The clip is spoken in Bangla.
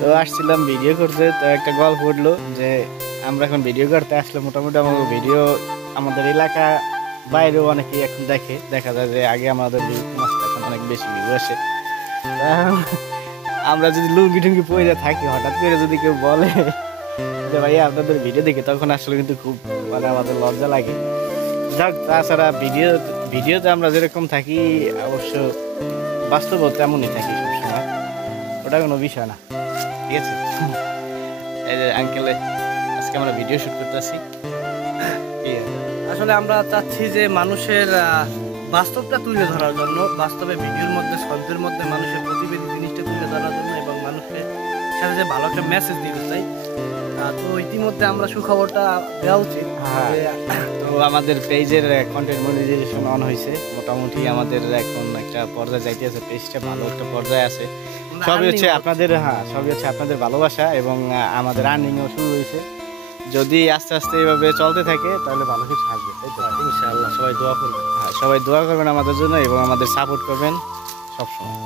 তো আসছিলাম ভিডিও করতে, তো একটা গল্প উঠলো যে আমরা এখন ভিডিও করতে আসলে মোটামুটি আমার ভিডিও আমাদের এলাকা বাইরেও অনেকেই এখন দেখা যায় যে আগে আমাদের ভিউ কম আসতো, এখন অনেক বেশি ভিউ আসে। তা আমরা যদি লুঙ্গি টুঙ্গি পরে থাকি, হঠাৎ করে যদি কেউ বলে যে ভাইয়া আপনাদের ভিডিও দেখে, তখন আসলে কিন্তু খুব আমাদের লজ্জা লাগে। যাক, তাছাড়া ভিডিওতে আমরা যেরকম থাকি অবশ্য বাস্তবেও তেমনই থাকি সবসময়, ওটা কোনো বিষয় না। ঠিক আছে। এই যে আঙ্কেলে আজকে আমরা ভিডিও শুট করতেছি। ঠিক আছে, আসলে আমরা চাচ্ছি যে মানুষের বাস্তবটা তুলে ধরার জন্য, বাস্তবে ভিডিওর মধ্যে শব্দের মধ্যে মানুষের প্রতিবেদী জিনিসটা তুলে ধরার জন্য এবং মানুষের সাথে যে ভালো একটা মেসেজ দিতে চাই। তো ইতিমধ্যে আমরা সুখবরটা দেওয়া উচিত। হ্যাঁ। তো আমাদের পেজের কন্টেন্ট মনিটাইজেশন অন হয়েছে, মোটামুটি আমাদের এখন একটা পর্যায়ে যাইতে আছে, পেজটা ভালো একটা পর্যায়ে আছে। সবই হচ্ছে আপনাদের, সবই হচ্ছে আপনাদের ভালোবাসা এবং আমাদের আর্নিংও শুরু হয়েছে। যদি আস্তে আস্তে এভাবে চলতে থাকে তাহলে ভালো কিছু আসবে, তাই তো? ইনশাআল্লাহ সবাই দোয়া করবেন। হ্যাঁ, সবাই দোয়া করবেন আমাদের জন্য এবং আমাদের সাপোর্ট করবেন সবসময়।